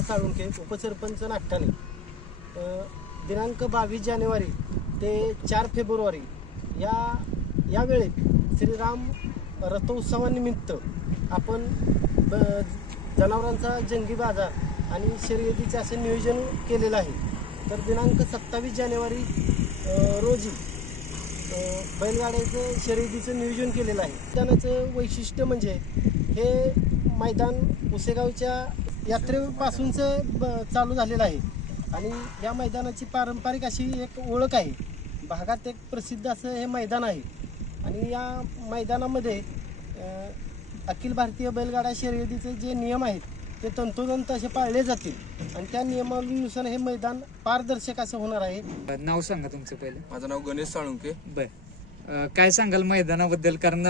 मी साळुंखे उपसरपंच नागठाणे. दिनांक बावीस जानेवारी ते चार फेब्रुवारी या या वेळेत श्रीराम रथोत्सवानिमित्त आपण ब जनावरांचा जंगी बाजार आणि शर्यतीचे असे नियोजन केलेलं आहे. तर दिनांक सत्तावीस जानेवारी रोजी बैलगाड्याचं शर्यतीचं नियोजन केलेलं आहे. मैदानाचं वैशिष्ट्य म्हणजे हे मैदान पुसेगावच्या यात्रेपासूनचं ब- चालू झालेलं आहे. आणि या मैदानाची पारंपरिक अशी एक ओळख आहे. भागात एक प्रसिद्ध असं हे मैदान आहे. आणि या मैदानामध्ये अखिल भारतीय बैलगाडा शर्यतीचे जे नियम आहेत ते तंतोतंत असे पाळले जातील. आणि त्या नियमावलीनुसार हे मैदान पारदर्शक असं होणार आहे. नाव सांगा तुमचं पहिलं. माझं नाव गणेश साळुंके बर. काय सांगाल मैदानाबद्दल? कारण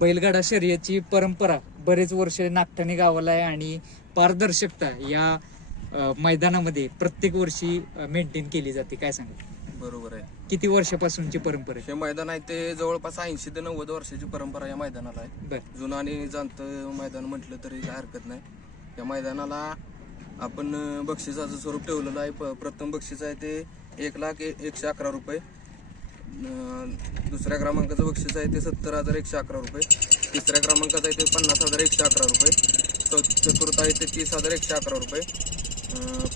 बैलगाडा शर्यतीची परंपरा बरेच वर्ष नागठाणे गावाला आहे आणि पारदर्शकता या अं, मैदानामध्ये प्रत्येक वर्षी मेंटेन केली जाते. काय सांगाल? बरोबर आहे. किती वर्षापासूनची परंपरा हे मैदान आहे ते जवळपास ऐंशी ते नव्वद वर्षाची परंपरा या मैदानाला आहे. आहे बर. जुनं आणि जाणतं मैदान म्हटलं तरी काय हरकत नाही. या मैदानाला आपण अं, बक्षिसाचं स्वरूप ठेवलेलं आहे. प- प्रथम बक्षीस आहे ते एक लाख ए- एकशे अकरा रुपये. दुसऱ्या क्रमांकाचं बक्षीस आहे ते सत्तर हजार एकशे अकरा रुपये. तिसऱ्या क्रमांकाचं आहे ते पन्नास हजार एकशे अकरा रुपये. चौ- चतुर्थ आहे ते तीस हजार एकशे अकरा रुपये.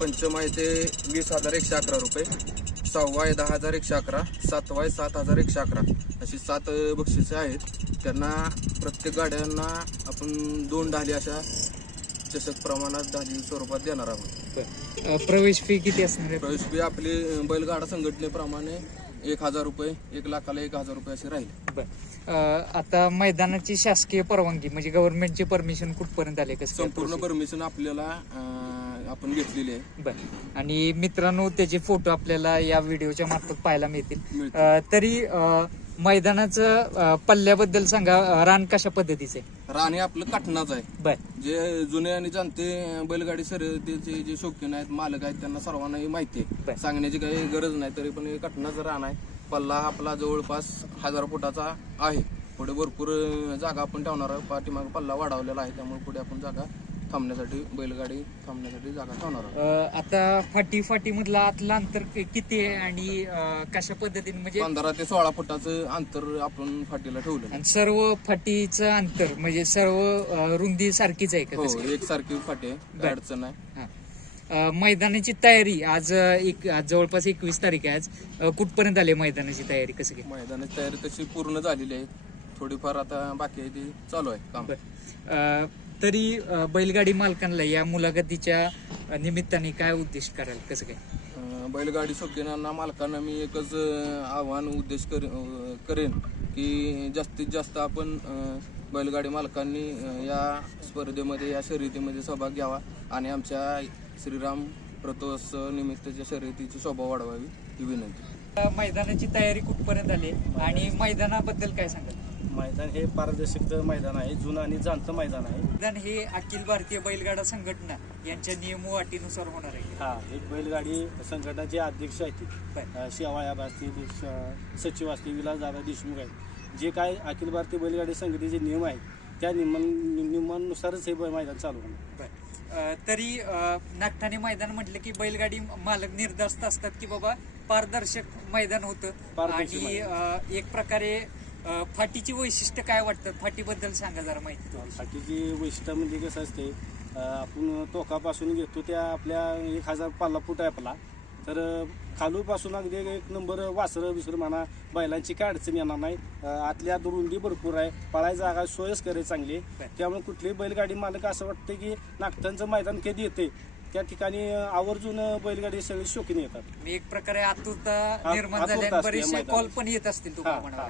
पंचम आहे ते वीस हजार एकशे अकरा रुपये. सहावा आहे दहा हजार एकशे अकरा. सातवा आहे सात हजार एकशे अकरा. अशी सात बक्षिसे आहेत. त्यांना प्रत्येक गाड्यांना आपण दोन ढाली अशा चषक प्रमाणात ढाली स्वरूपात देणार आहोत. प्रवेश फी किती असणार आहे? प्रवेश फी आपली बैलगाडा संघटनेप्रमाणे एक हजार रुपये एक लाखाला एक हजार रुपये अशी राहील. बर. आता मैदानाची शासकीय परवानगी म्हणजे गव्हर्नमेंटची परमिशन कुठपर्यंत आले कसं काय संपूर्ण? परमिशन आपल्याला अं, आपण घेतलेली आहे. बर. आणि मित्रांनो त्याचे फोटो आपल्याला या व्हिडिओच्या मार्फत पाहायला मिळतील. मिळतील. अं, तरी अं, मैदानाचं पल्ल्याबद्दल सांगा रान कशा पद्धतीचे आहे? राणे आपलं काटणाच आहे. बर. जे जुने आणि जाणते बैलगाडी शर्यतीचे जे शौकीन आहेत मालक आहेत त्यांना सर्वांनाही माहिती बर. आहे सांगण्याची काही गरज नाही तरी पण हे कटनाचं रान आहे. पल्ला आपला जवळपास हजार फुटाचा आहे. पुढे भरपूर अं, जागा आपण ठेवणार आहे पाठीमागे पल्ला वाढवलेला आहे त्यामुळे पुढे आपण जागा थांबण्यासाठी बैलगाडी थांबण्यासाठी जागा ठेवणार आहोत अं, आता फाटी फाटी मधला आतलं अंतर कि- किती आहे आणि अं, कशा पद्धतीने म्हणजे पंधरा ते सोळा फुटाचं अंतर आपण फाटीला ठेवलं आणि सर्व फाटीचं अंतर म्हणजे सर्व अं, रुंदी सारखीच आहे का हो? एक सारखी फाटी आहे बर. अडचण नाही हा. अं, मैदानाची तयारी आज अं, एक आज जवळपास एकवीस तारीख आहे आज अं, कुठपर्यंत आली मैदानाची तयारी कसं काय मैदानाची तयारी तशी पूर्ण झालेली आहे थोडीफार आता बाकी आहे ती चालू आहे काम बर. अं, तरी बैलगाडी मालकांना या मुलाखतीच्या निमित्ताने काय उद्देश कराल? कसं काय? बैलगाडी शौकीनांना मालकांना मी एकच आव्हान उद्देश कर करेन की जास्तीत जास्त आपण बैलगाडी मालकांनी या स्पर्धेमध्ये या शर्यतीमध्ये सहभाग घ्यावा आणि आमच्या श्रीराम रथोत्सव निमित्तच्या शर्यतीची शोभा वाढवावी ही विनंती. मैदानाची तयारी कुठपर्यंत आली? आणि मैदानाबद्दल काय सांगाल? मैदान हे पारदर्शक मैदान आहे जुनं आणि जाणतं मैदान आहे. मैदान हे अखिल भारतीय बैलगाडा संघटना यांच्या नियम व अटीनुसार होणार आहे. हा एक बैलगाडी संघटनाचे अध्यक्ष आहेत शेवाळ्याब असतील सचिव असतील विलासदादा देशमुख आहेत. जे काय अखिल भारतीय बैलगाडी संघटनेचे नियम आहेत त्या नियमान नियमानुसारच हे मैदान चालू होणार. तरी नागठाणे मैदान म्हटलं की बैलगाडी मालक निर्धास्त असतात की बाबा पारदर्शक मैदान होतं. आणि एक प्रकारे अं, फाटीची वैशिष्ट्य काय वाटतं? फाटीबद्दल सांगा जरा माहिती. फाटीची वैशिष्ट्य म्हणजे कसं असते अ, आपण टोकापासून घेतो त्या आपल्या एक हजार पाल्ला फूट आहे आपला तर अ, खालूपासून अगदी एक नंबर वासरं बिसरं म्हणा बैलांची काय अडचण येणार नाही. अ, आतल्या आत रुंदी भरपूर आहे पळायची जागा सोयस्कर आहे चांगली. त्यामुळे कुठलीही बैलगाडी मालक असं वाटतं की नागटांचं मैदान कधी येते त्या ठिकाणी अ, आवर्जून अ, बैलगाडी सगळे शौकीन येतात. मी एक प्रकारे आतुरता आत- निर्माण आतुरता झाली असते या बरेचसे मैदानात. कॉल पण येत असतील तुम्हाला हा,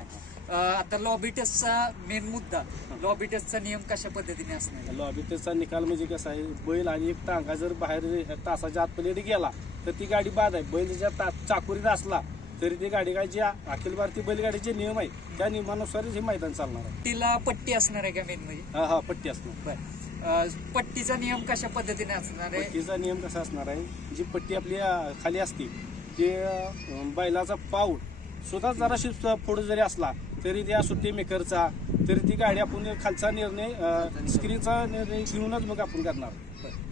आता लॉबी टेस्टचा मेन मुद्दा. लॉबी टेस्टचा नियम कशा पद्धतीने असणार? आहे? लॉबीचा निकाल म्हणजे कसा आहे? बैल आणि एक टांगा जर बाहेर तासाच्या आतपर्यंत गेला तर ती गाडी बाद आहे. बैल ज्या ता- चाकुरीत असला तरी ती गाडी काय जे अखिल भारतीय बैलगाडीचे नियम आहे त्या नियमानुसारच हे मैदान चालणार आहे. तिला पट्टी असणार आहे का मेन म्हणजे? हा हा पट्टी असणार. बर. पट्टीचा नियम कशा पद्धतीने असणार आहे? पट्टीचा नियम कसा असणार आहे? जी पट्टी आपली खाली असते ते बैलाचा पाऊल सुद्धा जराशी पुढे जरी असला तरी त्या सुट्टी मेकरचा. तरी ती गाडी आपण खालचा निर्णय स्क्रीनचा निर्णय घेऊनच मग आपण करणार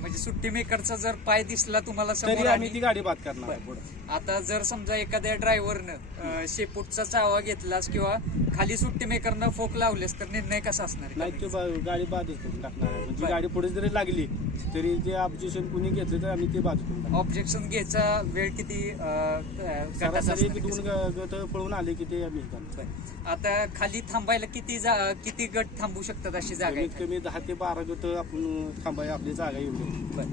म्हणजे सुट्टी मेकरचा जर पाय दिसला तुम्हाला तरी आम्ही ती गाडी बाद करणार आता जर समजा एखाद्या ड्रायव्हरनं शेपूटचा चावा घेतलास किंवा खाली सुट्टी मेकरनं फोक लावलेस तर निर्णय कसा असणार? नाही ते बा- गाडी बादच करून टाकणार म्हणजे. गाडी पुढे जरी लागली तरी ते ऑब्जेक्शन कुणी घेतलं तर आम्ही ते बाद करून ऑब्जेक्शन घ्यायचा वेळ किती? दोन गट पळून आले की ते आम्ही. आता खाली थांबायला किती जा- किती गट थांबू शकतात अशी जागा कमीत कमी दहा ते बारा गट आपण थांबाय आपली जागा एवढी.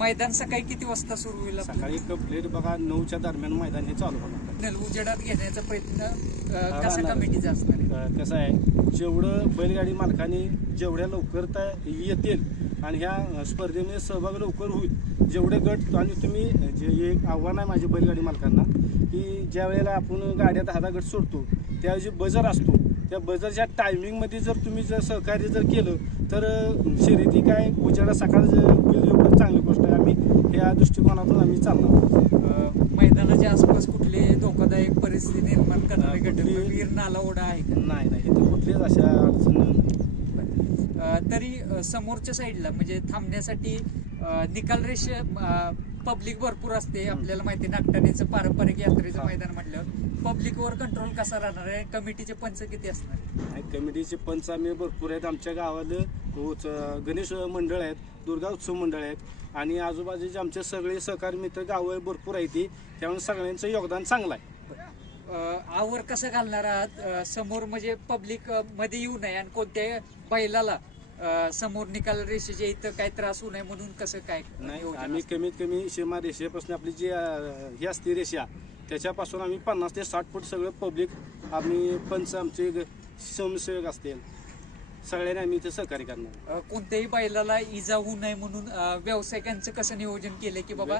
मैदान सकाळी किती वाजता सुरू होईल? सकाळी कंप्लीट बघा नऊच्या दरम्यान मैदान हे चालू होणार. उजेडात घेण्याचा प्रयत्न कसा. कमिटीचा असणार कसं आहे? जेवढं बैलगाडी मालकाने जेवढ्या लवकर त्या येतील आणि ह्या स्पर्धेमध्ये सहभाग लवकर होईल जेवढे गट आणि तुम्ही जे एक आव्हान आहे माझ्या बैलगाडी मालकांना की ज्या वेळेला आपण गाड्या दहा दहा गट सोडतो त्यावेळी जे बजर असतो त्या बजरच्या टायमिंगमध्ये जर तुम्ही जर सहकार्य जर केलं तर शर्यती काय? उजेडा सकाळ होईल एवढं चांगली गोष्ट आहे. आम्ही या दृष्टिकोनातून आम्ही चालणार मैदानाच्या आसपास कुठली धोकादायक परिस्थिती निर्माण करणारे घटक? नाला ओढा आहे का? नाही नाही इथे कुठलीच अशा अडचण तरी समोरच्या साईडला म्हणजे थांबण्यासाठी निकाल रेषे पब्लिक भरपूर असते आपल्याला माहिती आहे, नागटाणीचं पारंपरिक यात्रेचं. मैदान म्हटलं. पब्लिकवर कंट्रोल कसा राहणार आहे? कमिटीचे पंच किती असणार कमिटीचे पंच आम्ही भरपूर आहेत. आमच्या गावाला गणेश मंडळ आहेत दुर्गा उत्सव मंडळ आहेत. आणि आजूबाजूचे आमचे सगळे सहकारी मित्र गावं भरपूर आहेत ती. त्यामुळे सगळ्यांचं योगदान चांगलं आहे. आवर कसं घालणार आहात? समोर म्हणजे पब्लिकमध्ये येऊ नये आणि कोणत्याही बैलाला समोर निकाल रेषेच्या इथं काही त्रास होऊ नये म्हणून कसं काय नाही आम्ही? कमीत कमी सीमा रेषेपासून आपली जी ही असते रेषा त्याच्यापासून आम्ही पन्नास ते साठ फूट सगळं पब्लिक आम्ही पंच आमचे स्वयंसेवक असतील सगळ्यांनी आम्ही इथे सहकार्य करणार कोणत्याही बैलाला इजा होऊ नये म्हणून व्यावसायिकांचं कसं नियोजन केलंय की बाबा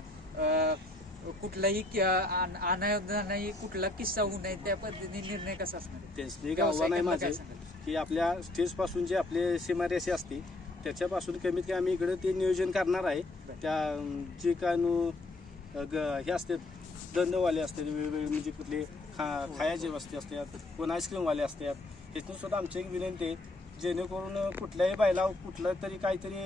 कुठलाही अनावधानाही कुठला किस्सा होऊ नये त्या पद्धतीने निर्णय कसा असणार तेच आव्हान आहे माझं काय? की आपल्या स्टेजपासून जे आपले सीमारेषे असते त्याच्यापासून कमीत कमी आम्ही इकडे ते नियोजन करणार आहे. त्या जे काय ग- हे असते दंडवाले असतात वेगवेगळे म्हणजे कुठले खा खायाचे वस्ते असतात कोण आईस्क्रीमवाले असतात त्यातून सुद्धा आमची एक विनंती आहे जेणेकरून कुठल्याही बायला कुठला तरी काहीतरी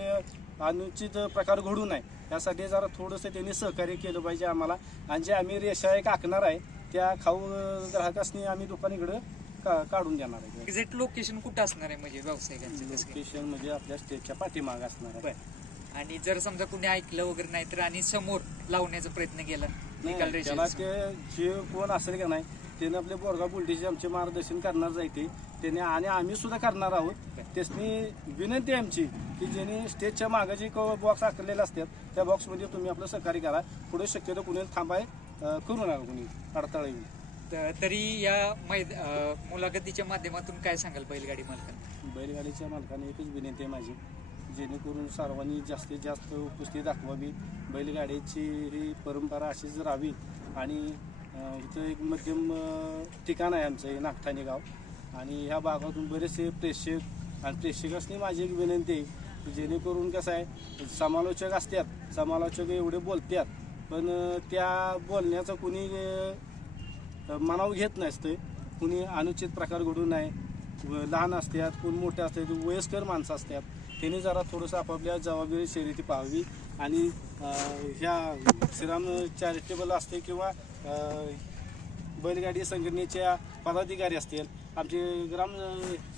अनुचित प्रकार घडू नये. यासाठी जरा थोडंसं त्यांनी सहकार्य केलं पाहिजे आम्हाला. आणि जे आम्ही रेषा एक आखणार आहे त्या खाऊ ग्राहकासनी आम्ही दुकानीकडं का काढून देणार आहे? एक्झॅक्ट लोकेशन कुठं असणार आहे म्हणजे व्यावसायिकांचं? कसं काय? लोकेशन म्हणजे आपल्या स्टेजच्या पाठीमाग असणार आहे. बरं. आणि जर समजा कुणी ऐकलं वगैरे नाही तर आणि समोर लावण्याचा प्रयत्न केला निकाल नाही, त्याला रेषेच्या ते जे कोण असेल का नाही त्याने आपले बोरगाव बुलटीचे आमचे मार्गदर्शन करणार जायते त्याने आणि आम्ही सुद्धा करणार आहोत. त्यासनी विनंती आहे आमची की ज्यांनी स्टेजच्या मागे जे बॉक्स आखलेले असतात त्या बॉक्समध्ये तुम्ही आपलं सहकार्य करा. पुढे शक्यतो कुणी थांबाय अं, करू नका कुणी अडथळा येईल तरी या मैद मुलाखतीच्या माध्यमातून काय सांगाल बैलगाडी मालकांना? बैलगाडीच्या मालकाने एकच विनंती आहे माझी. जेणेकरून सर्वांनी जास्तीत जास्त उपस्थिती दाखवावी. बैलगाडीची ही परंपरा अशीच राहावी. आणि इथं एक मध्यम ठिकाण आहे आमचं हे नागठाणे गाव. आणि ह्या भागातून बरेचसे प्रेक्षक आणि प्रेक्षकांनी माझी एक विनंती आहे जेणेकरून कसं आहे समालोचक असतात. समालोचक एवढे बोलतात. पण त्या बोलण्याचं कुणी अं, मनावर घेत नसतं. कुणी अनुचित प्रकार घडू नये. लहान असतात कोण मोठे असतात वयस्कर माणसं असतात. त्यांनी जरा थोडंसं आपापल्या जबाबदारी शर्यती पाहावी आणि ह्या श्रीराम चॅरिटेबल असते किंवा बैलगाडी संघटनेच्या पदाधिकारी असतील. आमचे ग्राम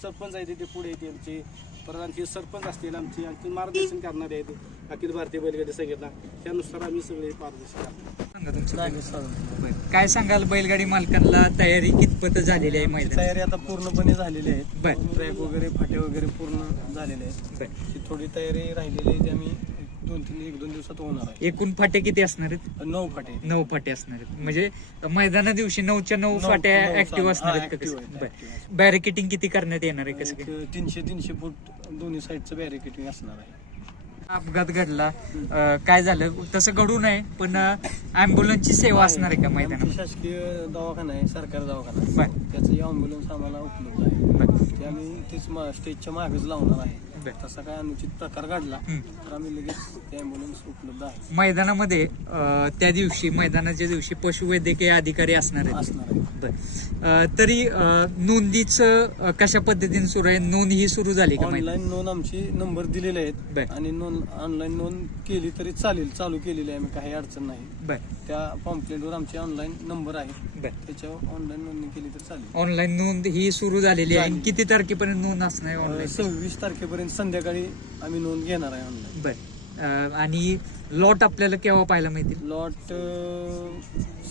सरपंच आहेत ते पुढे आहेत आमचे. परत आणखी सरपंच असतील आमचे. आणखी मार्गदर्शन करणारे आहेत अखिल भारतीय बैलगाडी संघटना. त्यानुसार आम्ही सगळे मार्गदर्शन करतो सांगा तुमचं. काय सांगाल बैलगाडी मालकांना? तयारी कितपत झालेली आहे मैदान तयारी आता पूर्णपणे झालेली आहे. बर. ट्रॅक वगैरे फाटे वगैरे पूर्ण झालेले आहेत. थोडी तयारी राहिलेली आहे ती आम्ही दोन तीन एक दोन दिवसात होणार आहे. एकूण फाटे किती असणार आहेत? नऊ फाटे. नऊ फाटे असणार आहेत. म्हणजे मैदाना दिवशी नऊच्या नऊ फाट्या ऍक्टिव्ह असणार आहेत. बॅरिकेटिंग किती करण्यात येणार आहे कसं तीनशे तीनशे फूट दोन्ही साईडचं बॅरिकेटिंग असणार आहे. अपघात घडला. काय झालं? तसं घडू नये पण अँब्युलन्सची सेवा असणार आहे का मैदानामध्ये? शासकीय दवाखाना आहे सरकारी दवाखाना. आहे. बर. त्याचं अँब्युलन्स आम्हाला उपलब्ध आहे. ते आम्ही तेच मा- स्टेजच्या मागेच लावणार आहे. बर. तसा काय अनुचित प्रकार घडला. तर आम्ही लगेच ते अँब्युलन्स उपलब्ध आहे. मैदानामध्ये अं, त्या दिवशी मैदानाच्या दिवशी पशुवैद्यकीय अधिकारी असणार आहेत. असणार आहे तरी नोंदीच कशा पद्धतीने सुरू आहे? नोंद ही सुरू झाली का माहिती? ऑनलाईन नोंद आमची नंबर दिलेले आहेत. बर. आणि नोंद ऑनलाईन नोंद केली तरी चालेल चालू केलेली आहे. आम्ही काही अडचण नाही. बर. त्या पॉम्पलेटवर आमचे ऑनलाईन नंबर आहे. बर. त्याच्यावर ऑनलाईन नोंदणी केली तर चालेल. ऑनलाईन नोंद ही सुरू झालेली आहे. झाली. किती तारखेपर्यंत नोंद असणार आहे अं, ऑनलाईन सव्वीस तारखेपर्यंत संध्याकाळी आम्ही नोंद घेणार आहे ऑनलाईन बर. अं, आणि लॉट आपल्याला केव्हा पाहायला मिळतील? लॉट अं,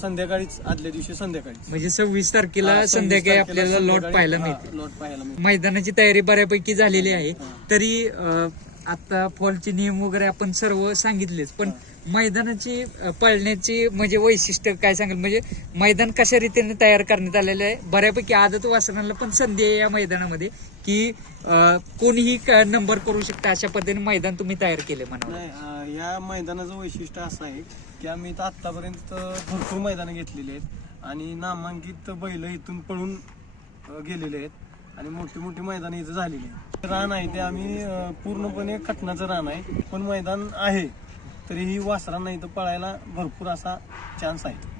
संध्याकाळीच आदल्या दिवशी संध्याकाळी म्हणजे सव्वीस तारखेला संध्याकाळी आपल्याला लॉट पाहायला मिळतील. लॉट पाहायला मिळतील. मैदानाची तयारी बऱ्यापैकी झालेली आहे. तरी अं, आता फॉलचे नियम वगैरे आपण सर्व सांगितलेच. पण मैदानाची पळण्याची म्हणजे वैशिष्ट्य काय सांगाल? म्हणजे मैदान कशा रीतीने तयार करण्यात आलेलं आहे? बऱ्यापैकी आदत वासनाला पण संधी आहे या मैदानामध्ये की कोणीही नंबर करू शकता अशा पद्धतीने मैदान तुम्ही तयार केले म्हणा या मैदानाचं वैशिष्ट्य असं आहे की आम्ही तर आतापर्यंत भरपूर मैदानं घेतलेली आहेत आणि नामांकित बैल इथून पळून गेलेले आहेत आणि मोठी मोठी मैदानं इथं झालेली आहेत. रान आहे ते आम्ही पूर्णपणे खटनाचं रान आहे पण मैदान आहे. तरीही वासरांना इथं पळायला भरपूर असा चान्स आहे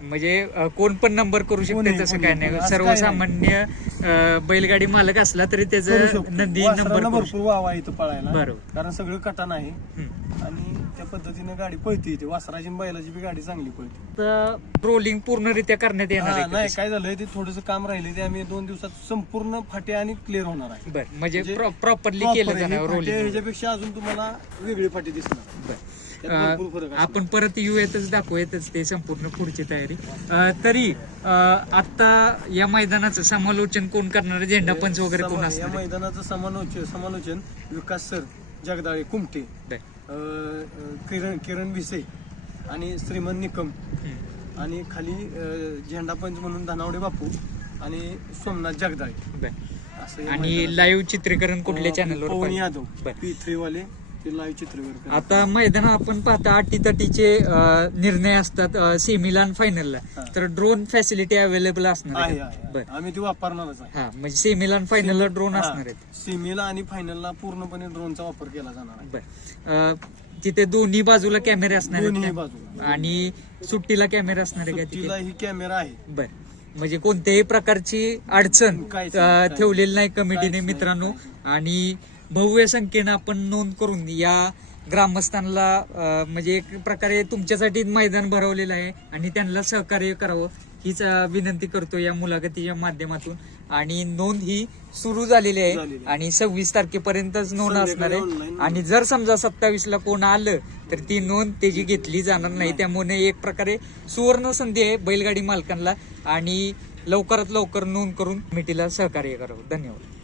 म्हणजे अं, कोण पण नंबर करू शकते कोणी- तसं कोणी- काय नाही. असं. सर्वसामान्य अं, बैलगाडी मालक असला तरी करू त्याचं शकतो. नंदी वासरांना नंबर करू भरपूर वाव आहे इथं पळायला बरोबर. कारण सगळं कटान आहे हम्म. आणि त्या पद्धतीने गाडी पळते इथे वासराची आणि बैलाची बी गाडी चांगली पळते आता रोलिंग पूर्णरित्या करण्यात येणार हा, आहे का नाही? काय झालंय ते थोडस काम राहिले ते आम्ही दोन दिवसात संपूर्ण फाटे आणि क्लिअर होणार आहे बर म्हणजे म्हणजे प्रॉपरली Proper केलं आहे. हे जाणार फाटे रोलिंग ह्याच्यापेक्षा अजून तुम्हाला वेगळी फाटी दिसणार बर अं. आपण परत येऊयातच दाखवूयातच ते संपूर्ण पुढची तयारी अं, तरी आता या मैदानाचं समालोचन कोण करणार? झेंडा पंच वगैरे कोण समा- या असणार आहे? मैदानाचं समालोचन समालोचन विकास सर जगदाळे कुमटे बर. अं, अं, किरण किरण भिसे आणि श्रीमंत निकम हम्म. आणि खाली अं, झेंडा पंच म्हणून धनावडे बापू आणि सोमनाथ जगदाळे बर. असं या आणि मैदानाचं- लाईव्ह चित्रीकरण कुठल्या अं, चॅनलवर पवन पाहिजे? यादव बर. पी थ्री वाले ते लाईव्ह. आता मैदानात आपण पाहता अटीतटीचे निर्णय असतात सेमीला आणि फायनलला. तर ड्रोन फॅसिलिटी अवेलेबल असणार आहे आम्ही ते वापरणारच हा म्हणजे सेमीला आणि फायनलला ड्रोन असणार आहेत. सीमेला आणि फायनलला पूर्णपणे ड्रोनचा वापर केला जाणार आहे. तिथे दोन्ही बाजूला कॅमेरे असणार आहेत आणि सुट्टीला कॅमेरा असणार आहे का ही कॅमेरा आहे. बर. म्हणजे कोणत्याही प्रकारची अडचण ठेवलेली नाही कमिटीने मित्रांनो. आणि भव्य संख्येनं आपण नोंद करून या ग्रामस्थांना म्हणजे एक प्रकारे तुमच्यासाठी मैदान भरवलेलं आहे आणि त्यांना सहकार्य करावं हीच विनंती करतो या मुलाखतीच्या माध्यमातून. आणि नोंद ही सुरू झालेली आहे. आणि सव्वीस तारखेपर्यंतच नोंद असणार आहे. आणि जर समजा सत्तावीस ला कोण आलं तर ती नोंद त्याची घेतली जाणार नाही. त्यामुळे एक प्रकारे सुवर्ण संधी आहे बैलगाडी मालकांना आणि लवकरात लवकर नोंद करून कमिटीला सहकार्य करावं. धन्यवाद.